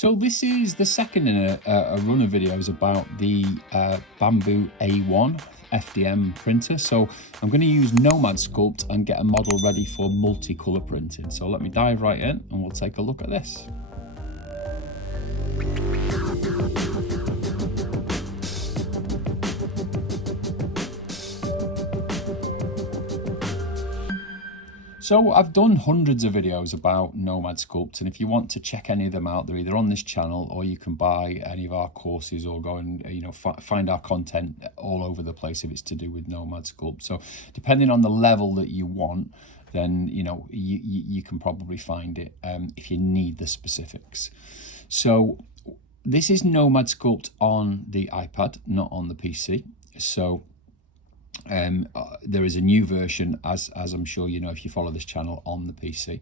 So this is the second in a run of videos about the Bambu A1 FDM printer. So I'm going to use Nomad Sculpt and get a model ready for multicolor printing. So let me dive right in and we'll take a look at this. So I've done hundreds of videos about Nomad Sculpt, and if you want to check any of them out, they're either on this channel or you can buy any of our courses or go and find our content all over the place if it's to do with Nomad Sculpt. So depending on the level that you want, then you can probably find it if you need the specifics. So this is Nomad Sculpt on the iPad, not on the PC. So there is a new version, as I'm sure you know if you follow this channel, on the PC,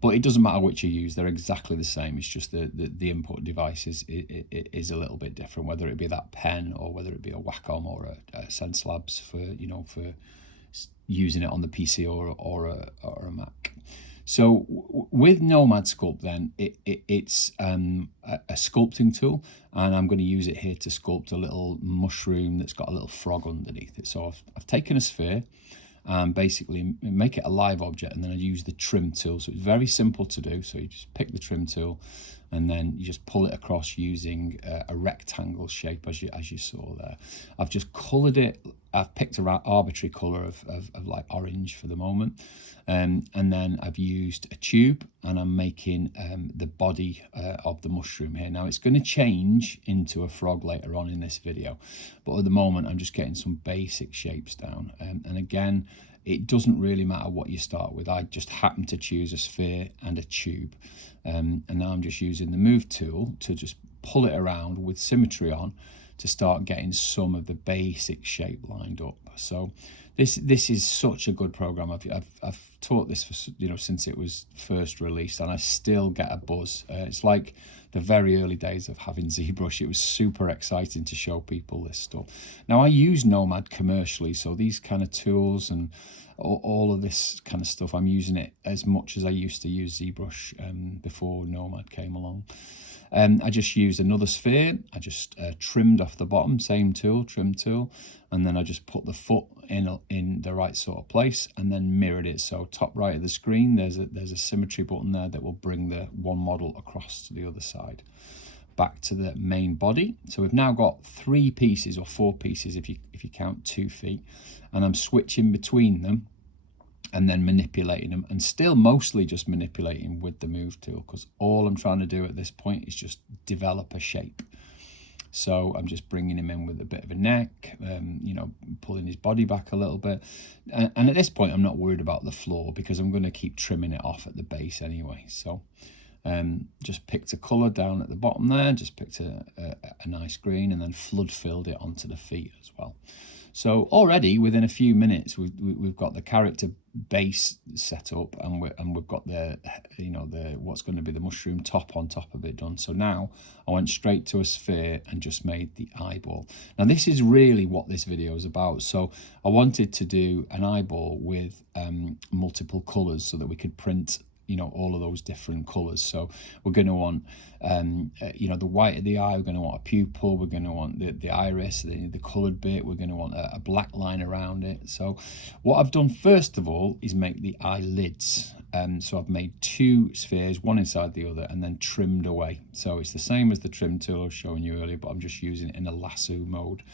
but it doesn't matter which you use, they're exactly the same. It's just the input device is a little bit different, whether it be that pen or whether it be a Wacom or a SenseLabs for using it on the PC or a Mac. So with Nomad Sculpt then, it's a sculpting tool, and I'm going to use it here to sculpt a little mushroom that's got a little frog underneath it. So I've taken a sphere and basically make it a live object, and then I use the trim tool. So it's very simple to do. So you just pick the trim tool and then you just pull it across using a rectangle shape as you saw there. I've just coloured it. I've picked an arbitrary colour of like orange for the moment, and then I've used a tube, and I'm making the body of the mushroom here. Now it's going to change into a frog later on in this video, but at the moment I'm just getting some basic shapes down, and again, it doesn't really matter what you start with. I just happen to choose a sphere and a tube, and now I'm just using the move tool to just pull it around with symmetry on to start getting some of the basic shape lined up. So this is such a good program. I've taught this for since it was first released, and I still get a buzz. It's like the very early days of having ZBrush. It was super exciting to show people this stuff. Now I use Nomad commercially, so these kind of tools and all of this kind of stuff, I'm using it as much as I used to use ZBrush before Nomad came along. I just used another sphere. I just trimmed off the bottom, same tool, trim tool, and then I just put the foot in the right sort of place and then mirrored it. So top right of the screen, there's a symmetry button there that will bring the one model across to the other side. Back to the main body. So we've now got 3 pieces, or 4 pieces if you count 2 feet, and I'm switching between them and then manipulating them, and still mostly just manipulating with the move tool, because all I'm trying to do at this point is just develop a shape. So I'm just bringing him in with a bit of a neck, pulling his body back a little bit, and at this point I'm not worried about the floor because I'm going to keep trimming it off at the base anyway. So just picked a colour down at the bottom there, just picked a nice green, and then flood filled it onto the feet as well. So already within a few minutes we've got the character base set up, and we've got the what's going to be the mushroom top on top of it done. So now I went straight to a sphere and just made the eyeball. Now this is really what this video is about. So I wanted to do an eyeball with multiple colours so that we could print all of those different colors. So we're going to want the white of the eye, we're going to want a pupil, we're going to want the iris, the colored bit, we're going to want a black line around it. So what I've done first of all is make the eyelids. So I've made 2 spheres, one inside the other, and then trimmed away. So it's the same as the trim tool I was showing you earlier, but I'm just using it in a lasso mode.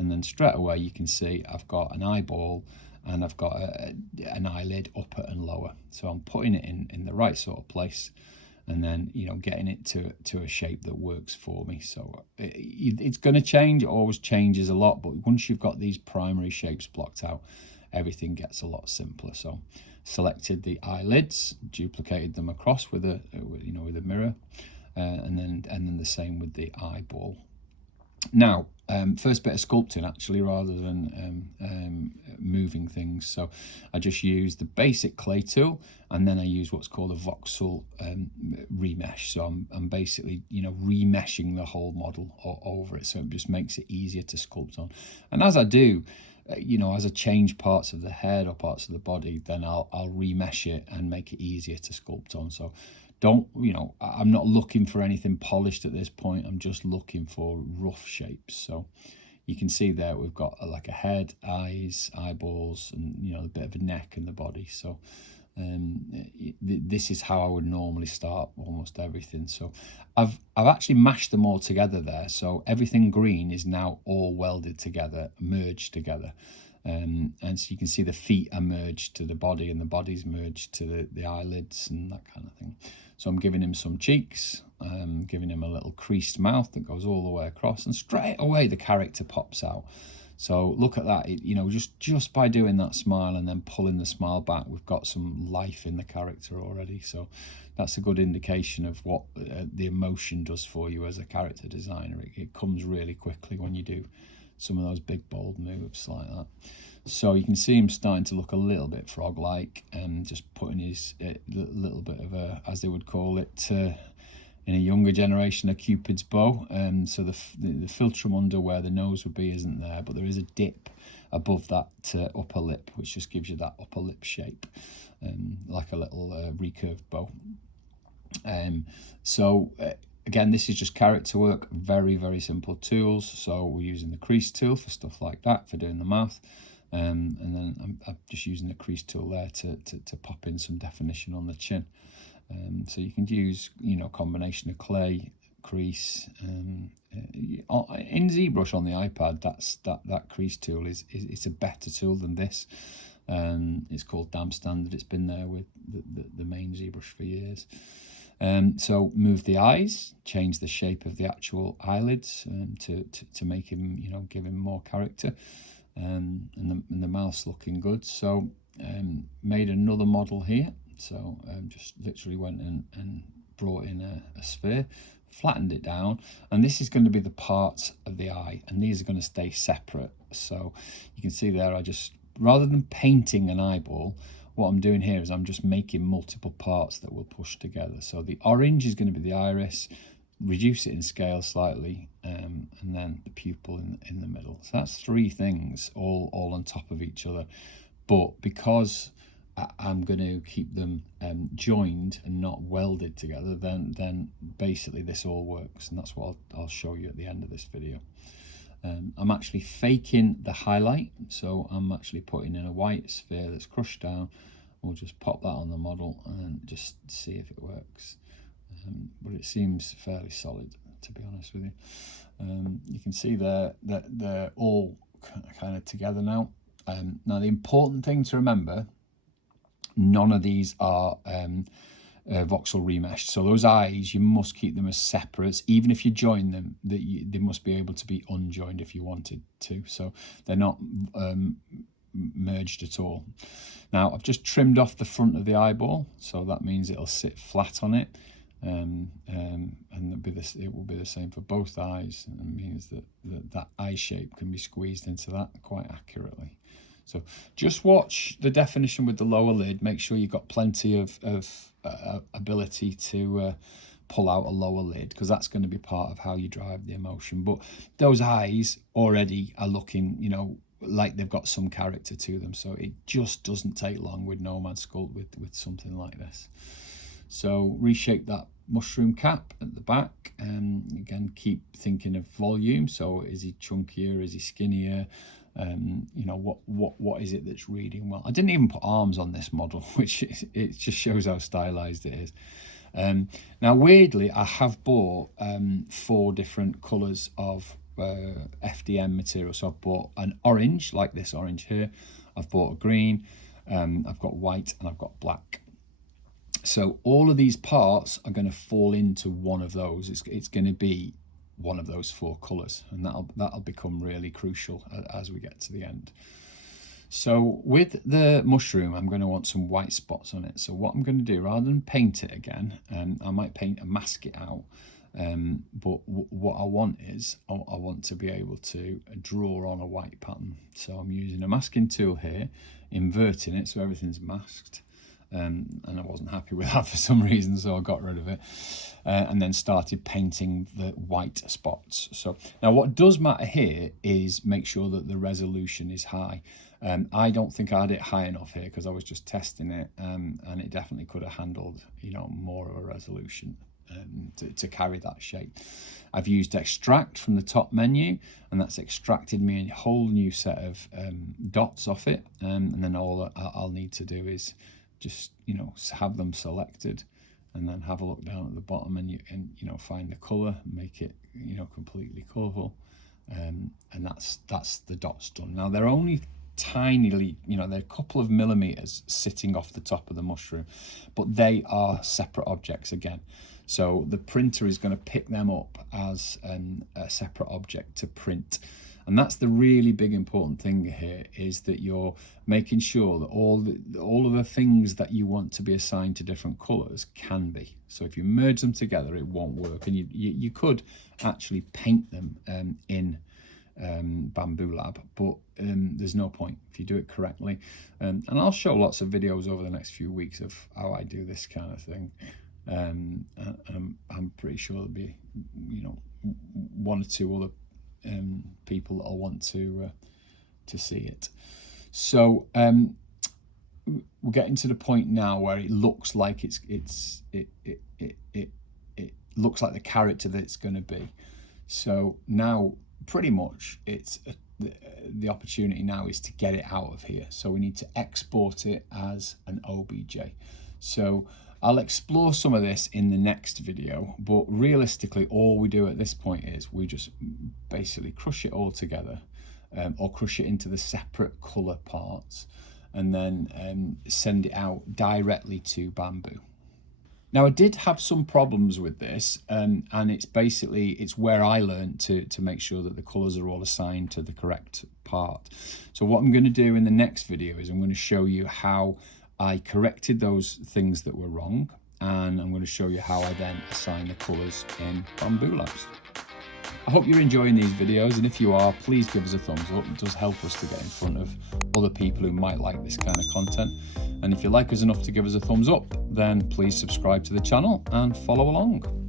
And then straight away you can see I've got an eyeball, and I've got an eyelid upper and lower. So I'm putting it in the right sort of place, and then getting it to a shape that works for me. So it's going to change. It always changes a lot, but once you've got these primary shapes blocked out, everything gets a lot simpler. So selected the eyelids, duplicated them across with a mirror, and then the same with the eyeball. Now, first bit of sculpting actually, rather than moving things. So I just use the basic clay tool, and then I use what's called a voxel remesh. So I'm basically remeshing the whole model over it, so it just makes it easier to sculpt on. And as I do, as I change parts of the head or parts of the body, then I'll remesh it and make it easier to sculpt on. So Don't, you know, I'm not looking for anything polished at this point. I'm just looking for rough shapes. So you can see there we've got like a head, eyes, eyeballs, and, you know, a bit of a neck and the body. So this is how I would normally start almost everything. So I've actually mashed them all together there. So everything green is now all welded together, merged together. And so you can see the feet are merged to the body, and the body's merged to the eyelids and that kind of thing. So I'm giving him some cheeks, giving him a little creased mouth that goes all the way across, and straight away the character pops out. So look at that, you know, just by doing that smile and then pulling the smile back, we've got some life in the character already. So that's a good indication of what the emotion does for you as a character designer. It comes really quickly when you do some of those big bold moves like that. So you can see him starting to look a little bit frog-like, and just putting his little bit of a, as they would call it in a younger generation, a Cupid's bow. So the philtrum under where the nose would be isn't there, but there is a dip above that upper lip, which just gives you that upper lip shape, like a little recurved bow. Again, this is just character work, very, very simple tools. So we're using the crease tool for stuff like that, for doing the mouth. And then I'm just using the crease tool there to pop in some definition on the chin. So you can use, you know, a combination of clay, crease. In ZBrush on the iPad, that crease tool it's a better tool than this. It's called Damn Standard. It's been there with the main ZBrush for years. So move the eyes, change the shape of the actual eyelids to make him, you know, give him more character, and the mouth's looking good. So made another model here. So just literally went and brought in a sphere, flattened it down, and this is going to be the parts of the eye, and these are going to stay separate. So you can see there, I just, rather than painting an eyeball, what I'm doing here is I'm just making multiple parts that will push together. So the orange is going to be the iris, reduce it in scale slightly, and then the pupil in the middle. So that's three things all on top of each other. But because I'm going to keep them joined and not welded together, then basically this all works, and that's what I'll show you at the end of this video. I'm actually faking the highlight, so I'm actually putting in a white sphere that's crushed down. We'll just pop that on the model and just see if it works. But it seems fairly solid, to be honest with you. You can see there that they're all kind of together now. Now the important thing to remember, none of these are voxel remeshed. So those eyes, you must keep them as separates. Even if you join them, they must be able to be unjoined if you wanted to. So they're not merged at all. Now I've just trimmed off the front of the eyeball, so that means it'll sit flat on it, and it will be the same for both eyes, and it means that eye shape can be squeezed into that quite accurately. So just watch the definition with the lower lid. Make sure you've got plenty of ability to pull out a lower lid, because that's going to be part of how you drive the emotion. But those eyes already are looking, you know, like they've got some character to them. So it just doesn't take long with Nomad Sculpt with something like this. So reshape that mushroom cap at the back, and again keep thinking of volume. So is he chunkier, is he skinnier? You know, what is it that's reading well? I didn't even put arms on this model, which it just shows how stylized it is. Now weirdly, I have bought 4 different colors of FDM material. So I've bought an orange, like this orange here, I've bought a green, I've got white, and I've got black. So all of these parts are going to fall into one of those. It's going to be one of those 4 colors, and that'll become really crucial as we get to the end. So with the mushroom, I'm going to want some white spots on it. So what I'm going to do, rather than paint it again, I might paint and mask it out, but what I want is I want to be able to draw on a white pattern. So I'm using a masking tool here, inverting it so everything's masked, and I wasn't happy with that for some reason, so I got rid of it, and then started painting the white spots. So now what does matter here is make sure that the resolution is high. I don't think I had it high enough here because I was just testing it, and it definitely could have handled, you know, more of a resolution to carry that shape. I've used extract from the top menu, and that's extracted me a whole new set of dots off it, and then all I'll need to do is just, you know, have them selected, and then have a look down at the bottom, and you know, find the color, make it, you know, completely colorful, and that's the dots done. Now they're only tinily, you know, they're a couple of millimeters sitting off the top of the mushroom, but they are separate objects again. So the printer is going to pick them up as a separate object to print. And that's the really big important thing here, is that you're making sure that all of the things that you want to be assigned to different colors can be. So if you merge them together, it won't work. And you could actually paint them in Bambu Lab, but there's no point if you do it correctly. And I'll show lots of videos over the next few weeks of how I do this kind of thing. I'm pretty sure there'll be, you know, one or two other people that'll want to see it. So we're getting to the point now where it looks like it looks like the character that it's going to be. So now pretty much it's the opportunity now is to get it out of here. So we need to export it as an OBJ. So I'll explore some of this in the next video, but realistically all we do at this point is we just basically crush it all together, or crush it into the separate color parts, and then send it out directly to Bambu. Now I did have some problems with this, and it's where I learned to make sure that the colors are all assigned to the correct part. So what I'm going to do in the next video is I'm going to show you how I corrected those things that were wrong, and I'm going to show you how I then assign the colors in Bambu Labs. I hope you're enjoying these videos, and if you are, please give us a thumbs up. It does help us to get in front of other people who might like this kind of content. And if you like us enough to give us a thumbs up, then please subscribe to the channel and follow along.